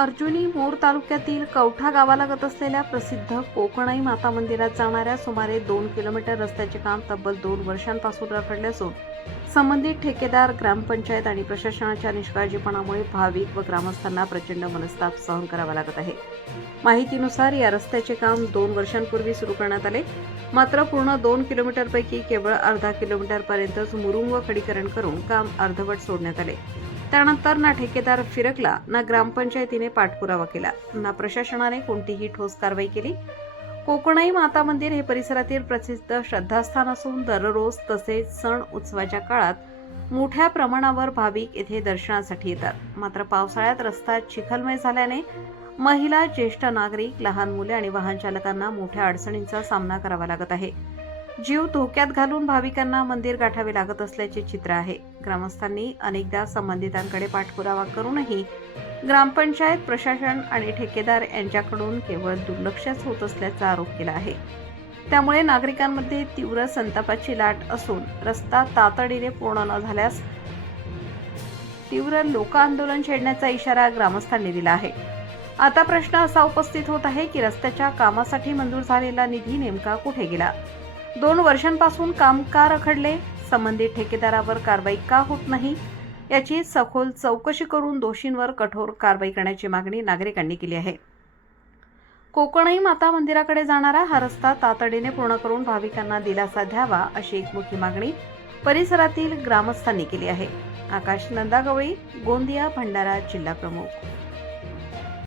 अर्जुनी मोर तालुक्यातील कवठा गावालगत असलेल्या प्रसिद्ध कोकणाई माता मंदिरात जाणाऱ्या सुमारे 2 किलोमीटर रस्त्याचे काम तब्बल 2 वर्षांपासून रखडले असून संबंधित ठेकेदार, ग्रामपंचायत आणि प्रशासनाच्या निष्काळजीपणामुळे भाविक व ग्रामस्थांना प्रचंड मनस्ताप सहन करावा लागत आहे। माहितीनुसार या रस्त्याचे काम 2 वर्षांपूर्वी सुरू करण्यात आले, मात्र पूर्ण 2 किलोमीटरपैकी केवळ अर्धा किलोमीटर पर्यंतच मुरुम व खडीकरण करून काम अर्धवट सोडण्यात आले। त्यानंतर ना ठेकेदार फिरकला, ना ग्रामपंचायतीने पाठपुरावा केला, ना प्रशासनाने कोणतीही ठोस कारवाई केली। कोकणाई माता मंदिर हे परिसरातील प्रसिद्ध श्रद्धास्थान असून दररोज तसेच सण उत्सवाच्या काळात मोठ्या प्रमाणावर भाविक येथे दर्शनासाठी येतात। मात्र पावसाळ्यात रस्ता चिखलमय झाल्याने महिला, ज्येष्ठ नागरिक, लहान मुले आणि वाहन चालकांना मोठ्या अडचणींचा सामना करावा लागत आहे। जीव धोक्यात घालून भाविकांना मंदिर गाठावे लागत असल्याचे चित्र आहे। ग्रामस्थांनी अनेकदा संबंधितांकडे पाठपुरावा करूनही ग्रामपंचायत, प्रशासन आणि ठेकेदार यांच्याकडून केवळ दुर्लक्षच होत असल्याचा आरोप केला आहे। त्यामुळे नागरिकांमध्ये तीव्र संतापाची लाट असून रस्ता तातडीने पूर्ण न झाल्यास तीव्र लोक आंदोलन छेडण्याचा इशारा ग्रामस्थांनी दिला आहे। आता प्रश्न असा उपस्थित होत आहे की रस्त्याच्या कामासाठी मंजूर झालेला निधी नेमका कुठे गेला? 2 वर्षांपासून काम का रखडले? संबंधित ठेकेदारावर कारवाई का होत नाही? याची सखोल चौकशी करून दोषींवर कठोर कारवाई करण्याची मागणी नागरिकांनी केली आहे। कोकणाई माता मंदिराकडे जाणारा हा रस्ता तातडीने पूर्ण करून भाविकांना दिलासा द्यावा अशी एकमुखी मागणी परिसरातील ग्रामस्थांनी केली आहे। आकाश नंदागवळी, गोंदिया, भंडारा जिल्हा प्रमुख।